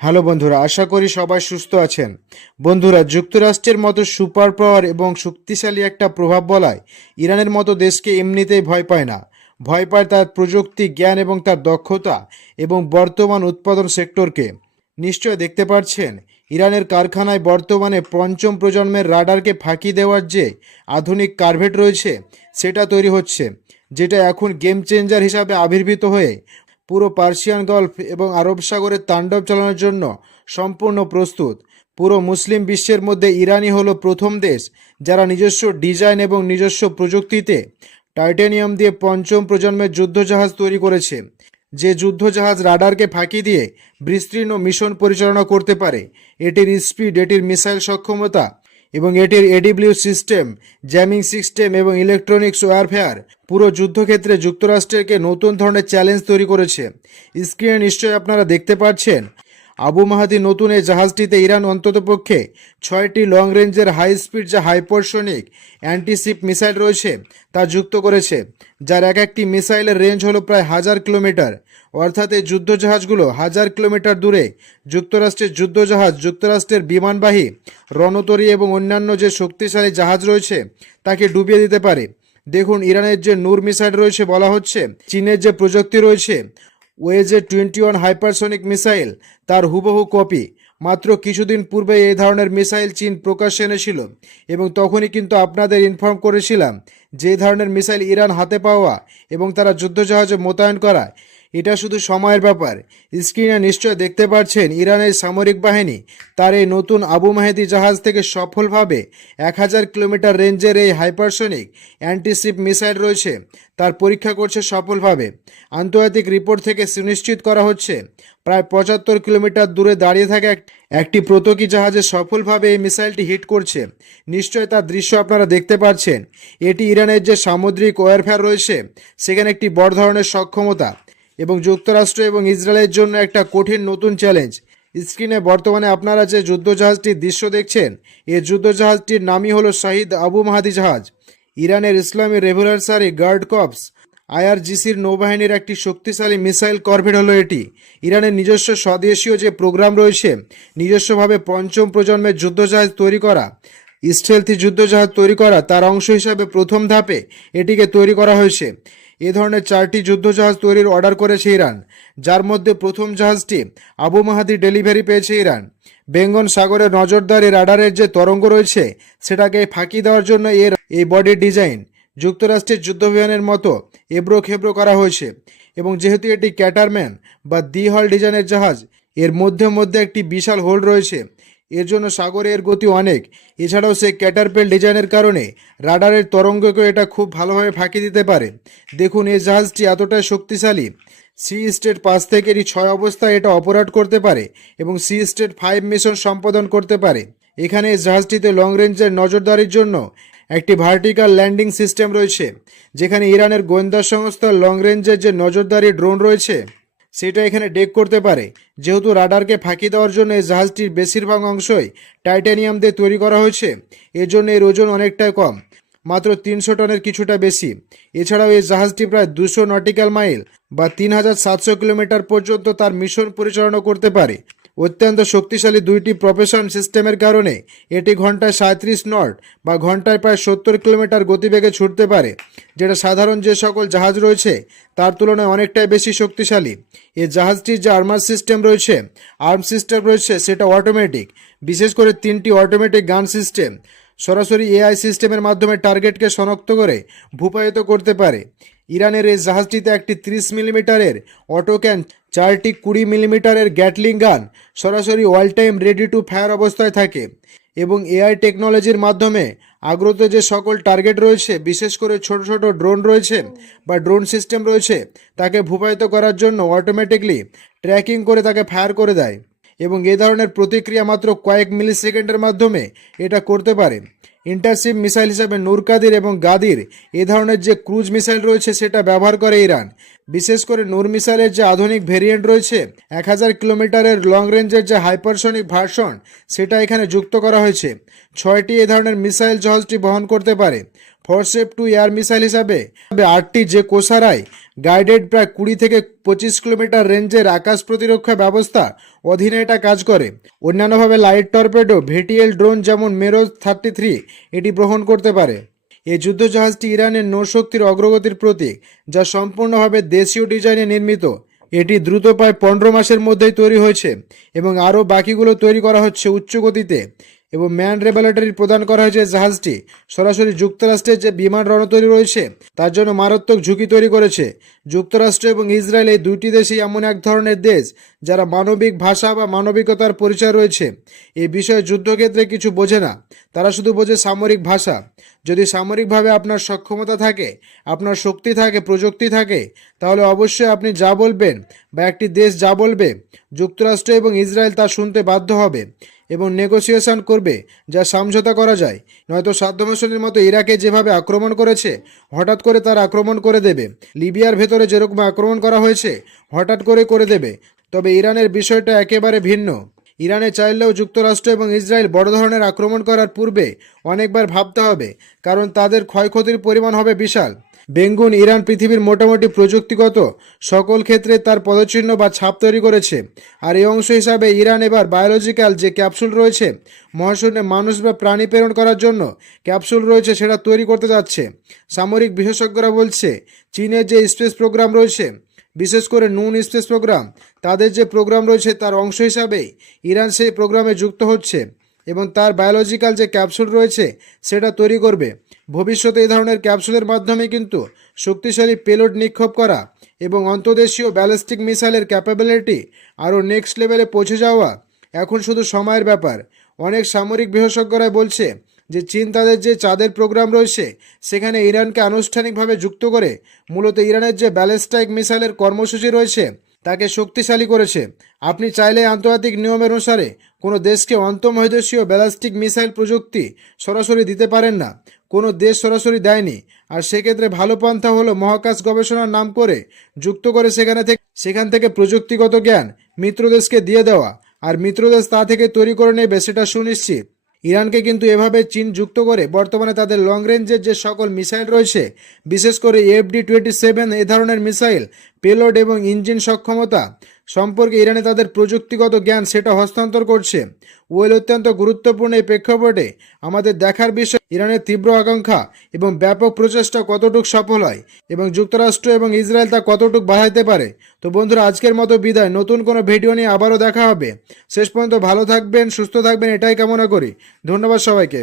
Hello বন্ধুরা, আশা করি সবাই সুস্থ আছেন। বন্ধুরা, যুক্তরাষ্ট্রের মতো সুপার পাওয়ার এবং শক্তিশালী একটা প্রভাব বলায় ইরানের মতো দেশকে এমনিতেই ভয় পায় না। ভয় পায় তার প্রযুক্তি, জ্ঞান এবং তার দক্ষতা এবং বর্তমান উৎপাদন সেক্টরকে। নিশ্চয় দেখতে পাচ্ছেন, ইরানের কারখানায় বর্তমানে পঞ্চম প্রজন্মের রাডারকে ফাঁকি দেওয়ার যে আধুনিক কারভেট রয়েছে সেটা তৈরি হচ্ছে, যেটা এখন গেম চেঞ্জার হিসাবে আবির্ভূত হয়ে পুরো পার্সিয়ান গলফ এবং আরব সাগরের তাণ্ডব চালানোর জন্য সম্পূর্ণ প্রস্তুত। পুরো মুসলিম বিশ্বের মধ্যে ইরানই হলো প্রথম দেশ যারা নিজস্ব ডিজাইন এবং নিজস্ব প্রযুক্তিতে টাইটানিয়াম দিয়ে পঞ্চম প্রজন্মের যুদ্ধজাহাজ তৈরি করেছে, যে যুদ্ধজাহাজ রাডারকে ফাঁকি দিয়ে বিস্তীর্ণ মিশন পরিচালনা করতে পারে। এটির স্পিড, এটির মিসাইল সক্ষমতা এবং এটির এডিব্লিউ সিস্টেম, জ্যামিং সিস্টেম এবং ইলেকট্রনিক্স ওয়ারফেয়ার পুরো যুদ্ধক্ষেত্রে যুক্তরাষ্ট্রকে নতুন ধরনের চ্যালেঞ্জ তৈরি করেছে। স্ক্রিনে নিশ্চয়ই আপনারা দেখতে পাচ্ছেন, আবু মাহাদি নতুন এই জাহাজটিতে ইরান অন্ততপক্ষে 6টি লং রেঞ্জের হাই স্পিড যা হাইপারসনিক অ্যান্টিশিপ মিসাইল রয়েছে তা যুক্ত করেছে, যার এক একটি মিসাইলের রেঞ্জ হলো প্রায় 1000 কিলোমিটার। অর্থাৎ এই যুদ্ধজাহাজগুলো 1000 কিলোমিটার দূরে যুক্তরাষ্ট্রের যুদ্ধজাহাজ, যুক্তরাষ্ট্রের বিমানবাহী রণতরী এবং অন্যান্য যে শক্তিশালী জাহাজ রয়েছে তাকে ডুবিয়ে দিতে পারে। দেখুন, ইরানের যে নূর মিসাইল রয়েছে, বলা হচ্ছে চীনের যে প্রযুক্তি রয়েছে ওয়েজে-21 হাইপারসনিক মিসাইল তার হুবহু কপি। মাত্র কিছুদিন পূর্বে এই ধরনের মিসাইল চীন প্রকাশ্যে এনেছিল এবং তখনই কিন্তু আপনাদের ইনফর্ম করেছিলাম যে ধরনের মিসাইল ইরান হাতে পাওয়া এবং তারা যুদ্ধজাহাজে মোতায়েন করা এটা শুধু সময়ের ব্যাপার। স্ক্রিনে নিশ্চয় দেখতে পাচ্ছেন, ইরানের সামরিক বাহিনী তার এই নতুন আবু মাহেদি জাহাজ থেকে সফলভাবে 1000 কিলোমিটার রেঞ্জের এই হাইপারসনিক অ্যান্টিশিপ মিসাইল রয়েছে তার পরীক্ষা করছে সফলভাবে। আন্তর্জাতিক রিপোর্ট থেকে সুনিশ্চিত করা হচ্ছে প্রায় 75 কিলোমিটার দূরে দাঁড়িয়ে থাকা একটি প্রতিকী জাহাজে সফলভাবে এই মিসাইলটি হিট করছে। নিশ্চয় তার দৃশ্য আপনারা দেখতে পাচ্ছেন। এটি ইরানের যে সামুদ্রিক ওয়ারফেয়ার রয়েছে সেখানে একটি বড় ধরনের সক্ষমতা এবং যুক্তরাষ্ট্র এবং ইসরায়েলের জন্য একটা কঠিন নতুন চ্যালেঞ্জ। স্ক্রিনে বর্তমানে আপনারা যে যুদ্ধজাহাজটির দৃশ্য দেখছেন, এই যুদ্ধজাহাজটির নামই হলো শাহিদ আবু মাহাদি জাহাজ। ইরানের ইসলামী রেভলিউশনারি গার্ড কর্পস আইআরজিসির নৌবাহিনীর একটি শক্তিশালী মিসাইল করভেট হলো এটি। ইরানের নিজস্ব স্বদেশীয় যে প্রোগ্রাম রয়েছে, নিজস্বভাবে পঞ্চম প্রজন্মের যুদ্ধজাহাজ তৈরি করা, স্টেলথি যুদ্ধজাহাজ তৈরি করা, তার অংশ হিসাবে প্রথম ধাপে এটিকে তৈরি করা হয়েছে। এ ধরনের 4টি যুদ্ধজাহাজ তৈরির অর্ডার করেছে ইরান, যার মধ্যে প্রথম জাহাজটি আবু মাহাদি ডেলিভারি পেয়েছে ইরান। বেঙ্গন সাগরের নজরদারি রাডারের যে তরঙ্গ রয়েছে সেটাকে ফাঁকি দেওয়ার জন্য এই বডির ডিজাইন যুক্তরাষ্ট্রের যুদ্ধবিমানের মতো এবড়ো খেবড়ো করা হয়েছে এবং যেহেতু এটি ক্যাটারম্যান বা দ্বিহল ডিজাইনের জাহাজ, এর মধ্যে মধ্যে একটি বিশাল হোল রয়েছে, এর জন্য সাগরে এর গতি অনেক। এছাড়াও সেই ক্যাটারপেল ডিজাইনের কারণে রাডারের তরঙ্গকে এটা খুব ভালোভাবে ফাঁকি দিতে পারে। দেখুন, এই জাহাজটি এতটাই শক্তিশালী, সি স্টেট 5 থেকে 6 অবস্থায় এটা অপারেট করতে পারে এবং সি স্টেট 5 মিশন সম্পাদন করতে পারে। এখানে এই জাহাজটিতে লং রেঞ্জের নজরদারির জন্য একটি ভার্টিক্যাল ল্যান্ডিং সিস্টেম রয়েছে, যেখানে ইরানের গোয়েন্দা সংস্থার লং রেঞ্জের যে নজরদারি ড্রোন রয়েছে সেটা এখানে ডেক করতে পারে। যেহেতু রাডারকে ফাঁকি দেওয়ার জন্য এই জাহাজটির বেশিরভাগ অংশই টাইটানিয়াম দিয়ে তৈরি করা হয়েছে, এর জন্য এর ওজন অনেকটাই কম, মাত্র 300 টনের কিছুটা বেশি। এছাড়াও এই জাহাজটি প্রায় 200 নটিক্যাল মাইল বা 3700 কিলোমিটার পর্যন্ত তার মিশন পরিচালনা করতে পারে। অত্যন্ত শক্তিশালী 2টি প্রপেশন সিস্টেমের কারণে এটি ঘন্টায় 37 নট বা ঘন্টায় প্রায় 70 কিলোমিটার গতিবেগে ছুটতে পারে, যেটা সাধারণ যে সকল জাহাজ রয়েছে তার তুলনায় অনেকটাই বেশি শক্তিশালী। এই জাহাজটির যে আর্ম সিস্টেম রয়েছে সেটা অটোমেটিক, বিশেষ করে 3টি অটোমেটিক গান সিস্টেম সরাসরি এআই সিস্টেমের মাধ্যমে টার্গেটকে শনাক্ত করে ভূপায়িত করতে পারে। ইরানের এই জাহাজটিতে একটি 30 মিলিমিটারের অটোক্যান, 4টি 20 মিলিমিটারের গ্যাটলিং গান সরাসরি all time ready to fire অবস্থায় থাকে এবং এআই টেকনোলজির মাধ্যমে আগ্রত যে সকল টার্গেট রয়েছে, বিশেষ করে ছোট ছোট ড্রোন রয়েছে বা ড্রোন সিস্টেম রয়েছে, তাকে ভূপায়িত করার জন্য অটোমেটিকলি ট্র্যাকিং করে তাকে ফায়ার করে দেয় এবং এ ধরনের প্রতিক্রিয়া মাত্র কয়েক মিলি সেকেন্ডের মাধ্যমে এটা করতে পারে। ইন্টারশিপ মিসাইল হিসাবে নূর কাদির এবং গাদির এ ধরনের যে ক্রুজ মিসাইল রয়েছে সেটা ব্যবহার করে ইরান। বিশেষ করে নূর মিসাইলের যে আধুনিক ভেরিয়েন্ট রয়েছে, 1000 কিলোমিটারের লং রেঞ্জের যে হাইপারসনিক ভার্সন সেটা এখানে যুক্ত করা হয়েছে। 6টি এ ধরনের মিসাইল জাহাজটি বহন করতে পারে। ফরসেপ টু এয়ার মিসাইল হিসাবে 8টি যে কোসারাই গাইডেড প্রায় 20 থেকে 25 কিলোমিটার রেঞ্জের আকাশ প্রতিরক্ষা ব্যবস্থা অধীনে এটা কাজ করে। অন্যান্যভাবে লাইট টর্পেডো ভিটিএল ড্রোন যেমন মেরোজ 33 এটি গ্রহণ করতে পারে। এই যুদ্ধজাহাজটি ইরানের নৌশক্তির অগ্রগতির প্রতীক, যা সম্পূর্ণভাবে দেশীয় ডিজাইনে নির্মিত। এটি দ্রুত প্রায় 15 মাসের মধ্যেই তৈরি হয়েছে এবং আরও বাকিগুলো তৈরি করা হচ্ছে উচ্চ গতিতে। এবং ম্যান রেভেলেটরি প্রদান করা হয়েছে। জাহাজটি সরাসরি যুক্তরাষ্ট্রের যে বিমান রণতরী রয়েছে তার জন্য মারাত্মক ঝুঁকি তৈরি করেছে। যুক্তরাষ্ট্র এবং ইসরায়েল এই দুইটি দেশই এমন এক ধরনের দেশ যারা মানবিক ভাষা বা মানবিকতার পরিচয় রয়েছে। এই বিষয়ে যুদ্ধক্ষেত্রে কিছু বোঝে না, তারা শুধু বোঝে সামরিক ভাষা। যদি সামরিকভাবে আপনার সক্ষমতা থাকে, আপনার শক্তি থাকে, প্রযুক্তি থাকে, তাহলে অবশ্যই আপনি যা বলবেন বা একটি দেশ যা বলবে যুক্তরাষ্ট্র এবং ইসরায়েল তা শুনতে বাধ্য হবে এবং নেগোসিয়েশন করবে, যা সমঝোতা করা যায়। নয়তো সাদ্দাম হোসেনের মতো ইরাকে যেভাবে আক্রমণ করেছে হঠাৎ করে তার আক্রমণ করে দেবে। লিবিয়ার ভেতরে যেরকম আক্রমণ করা হয়েছে হঠাৎ করে দেবে। তবে ইরানের বিষয়টা একেবারে ভিন্ন। ইরানে চাইলেও যুক্তরাষ্ট্র এবং ইসরায়েল বড় ধরনের আক্রমণ করার পূর্বে অনেকবার ভাবতে হবে, কারণ তাদের ক্ষয়ক্ষতির পরিমাণ হবে বিশাল। বেঙ্গুন ইরান পৃথিবীর মোটামুটি প্রযুক্তিগত সকল ক্ষেত্রে তার পদচিহ্ন বা ছাপ তৈরি করেছে। আর এই অংশ হিসাবে ইরান এবার বায়োলজিক্যাল যে ক্যাপসুল রয়েছে, মহাশূন্যে মানুষ বা প্রাণী প্রেরণ করার জন্য ক্যাপসুল রয়েছে, সেটা তৈরি করতে যাচ্ছে। সামরিক বিশেষজ্ঞরা বলছে চীনের যে স্পেস প্রোগ্রাম রয়েছে, বিশেষ করে নুন স্পেস প্রোগ্রাম, তাদের যে প্রোগ্রাম রয়েছে তার অংশ হিসাবেই ইরান সেই প্রোগ্রামে যুক্ত হচ্ছে এবং তার বায়োলজিক্যাল যে ক্যাপসুল রয়েছে সেটা তৈরি করবে। ভবিষ্যতে এই ধরনের ক্যাপসুলের মাধ্যমে কিন্তু শক্তিশালী পেলোড নিক্ষেপ করা এবং অন্তর্দেশীয় ব্যালিস্টিক মিসাইলের ক্যাপাবিলিটি আরও নেক্সট লেভেলে পৌঁছে যাওয়া এখন শুধু সময়ের ব্যাপার। অনেক সামরিক বিশেষজ্ঞরা বলছে যে চীন তাদের যে চাঁদের প্রোগ্রাম রয়েছে সেখানে ইরানকে আনুষ্ঠানিকভাবে যুক্ত করে মূলত ইরানের যে ব্যালিস্টিক মিসাইলের কর্মসূচি রয়েছে তাকে শক্তিশালী করেছে। আপনি চাইলে আন্তর্জাতিক নিয়মের অনুসারে কোনো দেশকে অন্তর্মহাদেশীয় ব্যালিস্টিক মিসাইল প্রযুক্তি সরাসরি দিতে পারেন না, কোনো দেশ সরাসরি দেয়নি। আর সেক্ষেত্রে ভালো পন্থা হলো মহাকাশ গবেষণার নাম করে যুক্ত করে সেখান থেকে প্রযুক্তিগত জ্ঞান মিত্রদেশকে দিয়ে দেওয়া, আর মিত্রদেশ তা থেকে তৈরি করে নেবে, সেটা সুনিশ্চিত। ইরানকে কিন্তু এভাবে চীন যুক্ত করে বর্তমানে তাদের লং রেঞ্জের যে সকল মিসাইল রয়েছে, বিশেষ করে FD-27 এ ধরনের মিসাইল পেলোড এবং ইঞ্জিন সক্ষমতা সম্পর্কে ইরানে তাদের প্রযুক্তিগত জ্ঞান সেটা হস্তান্তর করছে। ওয়েল অত্যন্ত গুরুত্বপূর্ণ এই প্রেক্ষাপটে আমাদের দেখার বিষয় ইরানের তীব্র আকাঙ্ক্ষা এবং ব্যাপক প্রচেষ্টা কতটুকু সফল হয় এবং যুক্তরাষ্ট্র এবং ইসরায়েল তা কতটুকু বাড়াইতে পারে। তো বন্ধুরা, আজকের মতো বিদায়। নতুন কোনো ভিডিও নিয়ে আবারও দেখা হবে। শেষ পর্যন্ত ভালো থাকবেন, সুস্থ থাকবেন, এটাই কামনা করি। ধন্যবাদ সবাইকে।